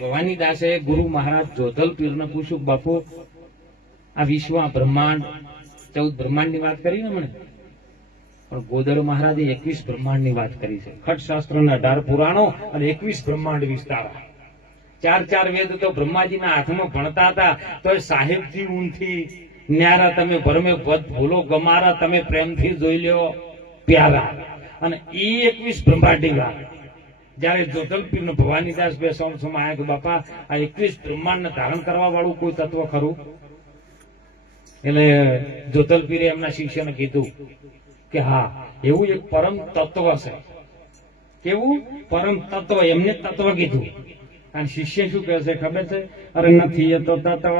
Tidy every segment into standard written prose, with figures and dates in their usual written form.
ભવાની દાસે ગુરુ મહારાજ જોધલ પીરને પૂછ્યું, બાપુ આ વિશ્વ બ્રહ્માંડ 14 બ્રહ્માંડની વાત કરી ને મને, પણ ગોદર મહારાજે 21 બ્રહ્માંડની વાત કરી છે. ખટશાસ્ત્રના 18 પુરાણો અને 21 બ્રહ્માંડ વિસ્તારા. 4 વેદ તો બ્રહ્માજીના હાથમાં ભણતા હતા તો સાહેબજી ઊંથી ન્યારા તમે ભરમે ભૂલો ગમારા તમે પ્રેમથી જોઈ લ્યો પ્યારા. અને એ 21 બ્રહ્માંડની વાત જયારે જોધલપીર ને ભવાનીદાસ બે સમસમ આયા કે બાપા આ 21 બ્રહ્માંડને ધારણ કરવા વાળું કોઈ તત્વ ખરું? એટલે જોધલપીરે એમના શિષ્યને કીધું કે હા, એવું એક પરમ તત્વ છે. કેવું પરમ તત્વ? એમને તત્વ કીધું. અને શિષ્ય શું કહે છે ખબર છે? અરે નથી એ તો તત્વ,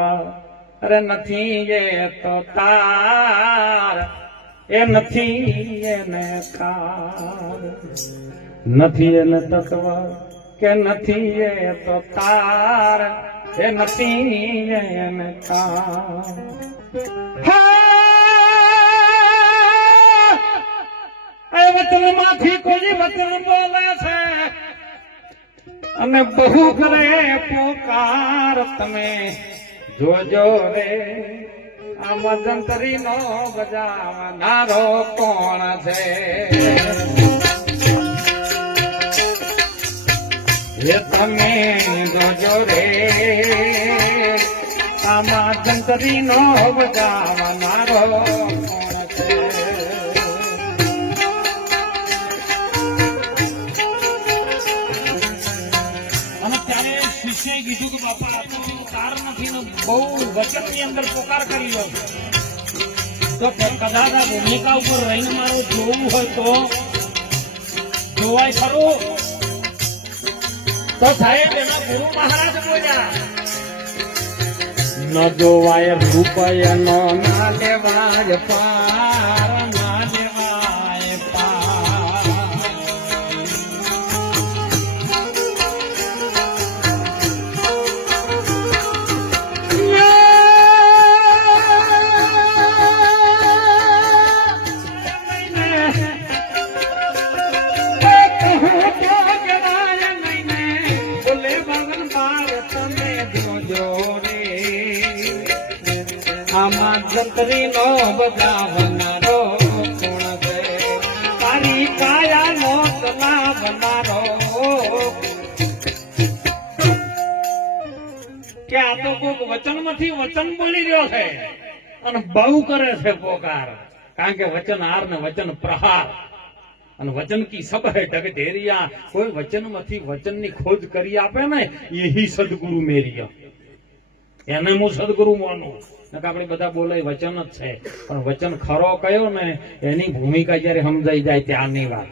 અરે નથી એ તો તાર, એ નથી એને તાર, નથી એને તત્વ કે નથી એ તો તાર, એ નથી એને તાર. વચન માંથી કોઈ વચન બોલે છે અને બહુ કરે પોકાર, તમે જોજો રે આમાં જંતરી નો બજાવનારો કોણ છે? એ તમે જોજો રે આમાં જંતરી નો બજાવનારો કોણ છે? અને ત્યારે શિષ્યએ કીધું કે બાપા આ તો તાર નથી ને બહુ વચનની અંદર પોકાર કરી લો તો કદાચ આ ભૂમિકા ઉપર રહીને મારું જોવું હોય તો જોવાય ખરું. તો સાહેબ એના ગુરુ મહારાજ બોલ્યા, ન જોવાય રૂપય નો ના લેવાય પાર, ના લેવાય પાર. આમાં જંતરી નો બજાવનારો કોણ છે? તારી કાયા નો ચલાવનારો. કે આ તો કોઈક વચન માંથી વચન બોલી રહ્યો છે અને બહુ કરે છે પોકાર. કારણ કે વચન હાર ને વચન પ્રહાર અને વચન કી સબ હે ઢગ ઢેરિયા. કોઈ વચન માંથી વચન ની ખોજ કરી આપે ને યહી સદગુરુ મેરિયા, એને હું સદગુરુ માનું. આપણે બધા બોલે વચન જ છે, પણ વચન ખરો કયો ને એની ભૂમિકા જયારે સમજાઈ જાય ત્યારની વાત.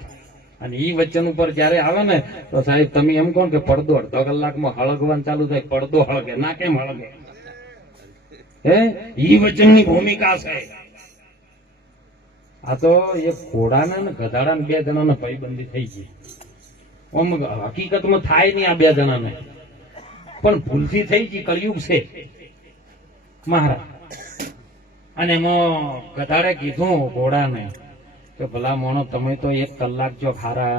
અને ઈ વચન ઉપર જયારે આવે ને તો સાહેબ તમે એમ કહો કે પડદો અડધો કલાકમાં હળગવાનું ચાલુ થાય. પડદો હળગે ના, કેમ હળગે? હે, ઈ વચનની ભૂમિકા છે. આ તો એક ઘોડાના ને ગધાડા ને 2 જણાને ભાઈબંધી થઈ ગઈ. આમ હકીકતમાં થાય નહીં આ 2 જણાને, પણ ભૂલથી થઈ ગઈ. કળિયુગ છે મહારાજ. અને એમાં ગધાડે કીધું ઘોડાને કે ભલા મોણો તમે તો 1 કલાક જો ખારા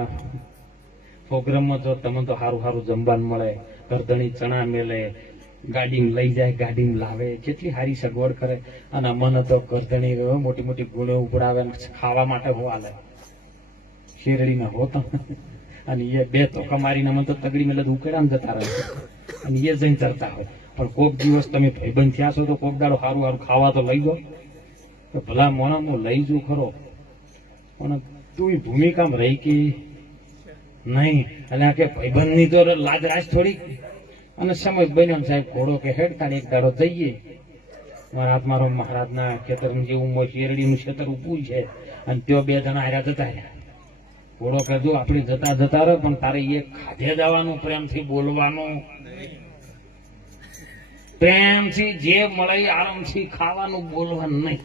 પ્રોગ્રામમાં જો તમે તો સારું સારું જમવાનું મળે, ગરદણી ચણા મેલે, ગાડીમાં લઈ જાય, ગાડીમાં લાવે, કેટલી સારી સગવડ કરે. અને મને તો ગરદણી મોટી મોટી ગુણે ઉપડાવે, ખાવા માટે હું હાલે શેરડીના હોતા. અને એ 2 તો કમારીને મને તો તગડી મેલે ઉકેડા જતા રહે અને એ જઈને ચરતા હોય. પણ કોક દિવસ તમે ભાઈબંધ થયા છો તો કોક દાડો સારું સારું ખાવા તો લઈ દો. તો ભલા મોણા હું લઈ જઉં ખરો, પણ તું ભૂમિકામાં રહી કે નહીં. અને આ કે ભાઈબંધની તો લાજ રાજ થોડી. અને સમય બન્યો સાહેબ ઘોડો કે હેડતા એક દાડો જઈએ મારા મારો મહારાજના ખેતર જેવું શેરડીનું ખેતર ઉભું છે અને ત્યાં 2 જણા હાર્યા જતા રહ્યા. ઘોડો કીધું આપણે જતા જતા રહો, પણ તારે એ ખાધે જવાનું, પ્રેમથી બોલવાનું, પ્રેમથી જે મળે આરામથી ખાવાનું, બોલવાનું નહીં.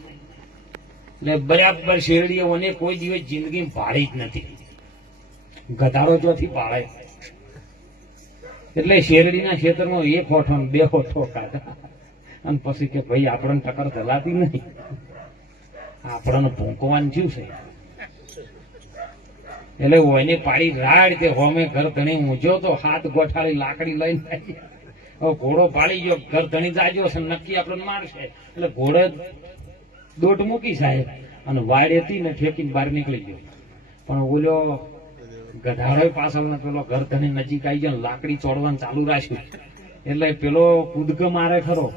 એટલે બરાબર શેરડીઓને કોઈ દિવસ જિંદગી ભાળી જ નથી. ગધાડો જોથી ભાળે. એટલે શેરડીના ખેતરમાં 1 હોઠો 2 હોઠો કાઢા અને પછી કે ભાઈ આપણને ટક્કર ચલાતી નહીં, આપણને ભૂંકવાનું થયું છે. એટલે ઓયની પાડી રાડ તે હોમે ઘર ધણી ઊંચ્યો તો હાથ ગોઠાળી લાકડી લઈને આવી. હવે ઘોડો પાડી ગયો, ઘર ધણી જાજો છે, નક્કી આપણને મારશે. એટલે ઘોડે દોટ મૂકી સાહેબ અને વાડ હતી ને ઠેકીને બહાર નીકળી ગયો. પણ ઓલો ગધાડો પાછળ પેલો ઘર ધણી નજીક આવી ગયો, લાકડી ચોડવાનું ચાલુ રાખ્યું. એટલે પેલો કૂદકો મારે ખરો,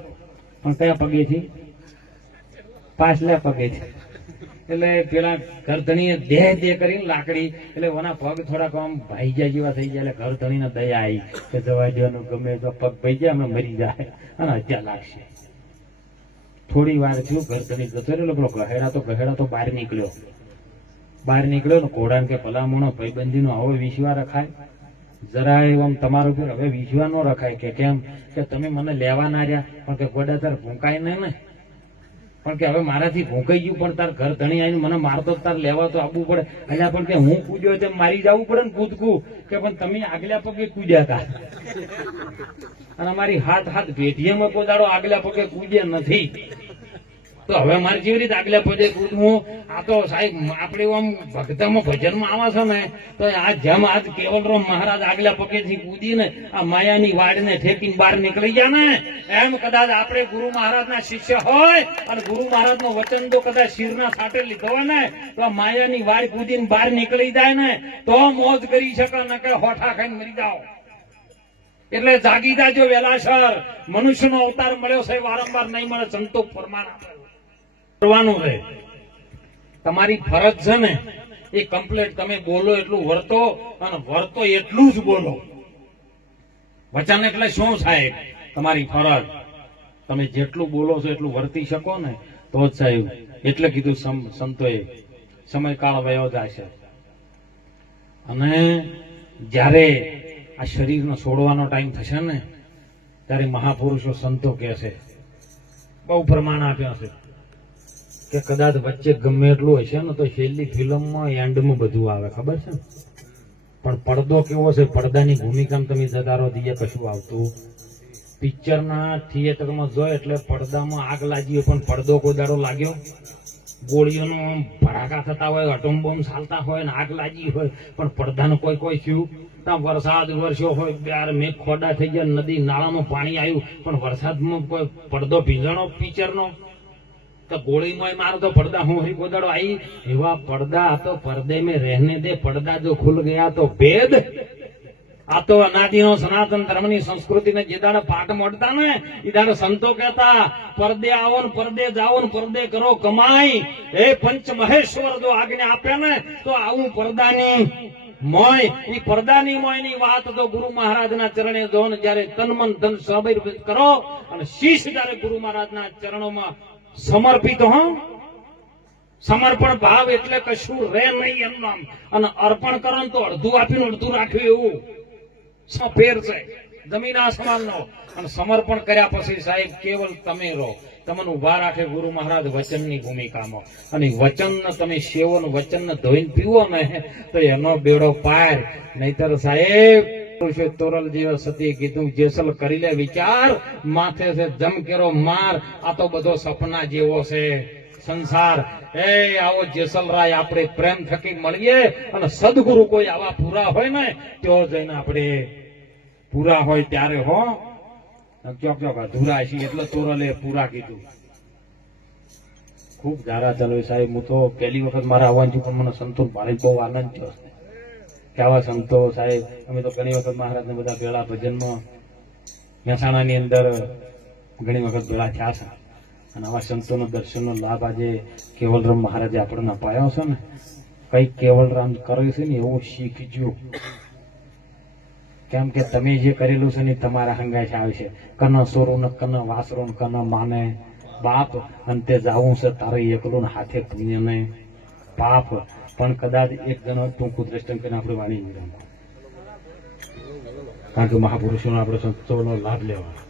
પણ કયા પગેથી? પાછલા પગેથી. એટલે પેલા ઘરધણીએ દેહ કરીને લાકડી, એટલે ઓના પગ થોડાક આમ ભાઈજા જેવા થઈ ગયા. એટલે ઘરધણીને દયા આવી કે જવા દેવાનું, ગમે તો પગ ભાઈ જાય અમે મરી જાય અને હત્યા લાગશે. થોડી વાર થયું, ઘરધણી જતો રહ્યો. પેલો ગહેડા તો બહાર નીકળ્યો ને ઘોડાને કે ભલામણો ભાઈબંધીનો હવે વિશ્વા રખાય? જરાય આમ તમારો ઉપર હવે વિશ્વા ન રખાય. કે કેમ? કે તમે મને લેવા ના રહ્યા, પણ કે ગોડા તાર ભૂંકાય નહીં ને, પણ કે હવે મારાથી ભૂંકાઈ ગયું, પણ તાર ઘર ધણી આવીને મને મારતો તાર લેવા તો આવવું પડે. એટલે પણ કે હું કૂદ્યો તેમ મારી જવું પડે ને કૂદકું. કે પણ તમે આગલા પગે કૂદ્યા હતા અને અમારી હાથ પેઢીએમાં કોઈ દાડો આગલા પગે કૂદ્યા નથી, તો હવે મારે કેવી રીતે આગલા પગે કૂદવું? આ તો સાહેબ આપણે આમ ભક્તમાં ભજનમાં આવે છે ને, તો આ જેમ આજ કેવલરામ મહારાજ આગલા પગેથી કૂદીને આ માયાની વાડને ઠેકીને બહાર નીકળી ગયા ને, એમ કદાચ આપણે ગુરુ મહારાજના શિષ્ય હોય અને ગુરુ મહારાજનું વચન તો કદાચ શિરના સાથે લીધો હોય ને, તો આ માયાની વાડ કૂદીને બહાર નીકળી જાય ને તો મોજ કરી શકે, ન કે હોઠા ખાઈને મરી જાઓ. એટલે જાગી જાજો વેલાસર, મનુષ્યનો અવતાર મળ્યો છે, વારંવાર નહીં મળે. સંતો ફરમાન આપે કરવાનું રહે. તમારી ફરજ છે ને એ કમ્પ્લીટ તમે બોલો એટલું વર્તો, અને વર્તો એટલું જ બોલો. વચન એટલે શું સાહેબ? તમારી ફરજ. તમે જેટલું બોલો છો એટલું વર્તી શકો ને તો જ સાહેબ. એટલે કીધું સંતોએ સમયકાળ વયો જાય છે, અને જ્યારે આ શરીરનો છોડવાનો ટાઈમ થશે ને ત્યારે મહાપુરુષો સંતો કહે છે, બહુ પ્રમાણ આપ્યા છે કે કદાચ વચ્ચે ગમે એટલું હશે ને તો છેલ્લી ફિલ્મમાં એન્ડમાં બધું આવે, ખબર છે? પણ પડદો કેવો છે? પડદાની ભૂમિકામાં તમે જદારો દઈએ કશું આવતું. પિક્ચરના થિયેટરમાં જોય એટલે પડદામાં આગ લાગી હોય, પણ પડદો કોઈ દાડો લાગ્યો? ગોળીઓનો ભડાકા થતા હોય, અટોમ બોમ્બ ચાલતા હોય ને આગ લાગી હોય, પણ પડદાનું કોઈ થયું? ત્યાં વરસાદ વરસ્યો હોય, યાર મેઘ ખોડા થઈ ગયા, નદી નાળામાં પાણી આવ્યું, પણ વરસાદમાં કોઈ પડદો ભીંજાણો પિક્ચરનો? તો ગોળીમાં મારો તો પડદા હું હરી કોદાડો आई એવા પડદા. આ તો પડદે में रहने दे, પડદા જો ખુલ ગયા તો ભેદ. આ તો અનાદિનો સનાતન ધર્મની સંસ્કૃતિને જે દાડે પાઠ મોડતા ને એ દાડે સંતો કહેતા, પરદે આવો ને પરદે જાઓ ને પરદે કરો કમાઈ. એ પંચ મહેશ્વર જો આજ્ઞા આપે ને તો આવું પડદાની મોય, એ પડદાની મોયની વાત તો ગુરુ મહારાજના ચરણે જો ને જ્યારે તન મન ધન સમર્પિત કરો, અને શીશ જ્યારે ગુરુ મહારાજના ચરણોમાં સમર્પિત હો. સમર્પણ ભાવ એટલે કશું રે નહીં એમ નામ. અને અર્પણ કરો તો અડધું આપીને અડધું રાખ્યું એવું ફેર છે જમીન આસમાનનો. અને સમર્પણ કર્યા પછી સાહેબ કેવલ તમે રહો. તમને ઉભા રાખે ગુરુ મહારાજ વચનની ભૂમિકામાં, અને વચન તમે સેવો ને વચનને ધોઈને પીવો ને તો એનો બેડો પાર. નહીતર સાહેબ તોરલ જેવા સતી કીધું, જેસલ કરી લે વિચાર, માથે છે જમ કેરો માર. આ તો બધો સપના જેવો છે સંસાર. એ આવો જેસલરાય આપણે પ્રેમ થકી મળીએ, અને સદગુરુ કોઈ આવા પૂરા હોય ને તો જઈને આપણે પૂરા હોય ત્યારે હો. ચોક અધૂરા છે એટલે તોરલે પૂરા કીધું. ખૂબ ધારા ચાલુ સાહેબ. હું તો પહેલી વખત મારા આવવાનું પણ મને સંતો ભારે બહુ આનંદ થયો કે આવા સંતો સાહેબ. અમે તો ઘણી વખત મહારાજને બધા ભેળા ભજનમાં મહેસાણાની અંદર ઘણી વખત ભેળા થયા છે, અને આવા સંતોનો દર્શનનો લાભ આજે કેવલરામ મહારાજે આપણને અપાયો છે ને. કઈ કેવલરામ કરે છે ને એવું શીખજો, કેમ કે તમે જે કરેલું છે ને તમારા હંગાઈ આવશે. કન સોરું ને કન વાસરું ને કન માને બાપ, અંતે જાવું છે તારે એકલું ને હાથે પુણ્ય ને પાપ. પણ કદાચ એક જણ ટૂંકું દ્રષ્ટાંત કરીને આપણે વાણી વિરામ, કારણ કે મહાપુરુષોનો આપણે સંતોનો લાભ લેવાનો.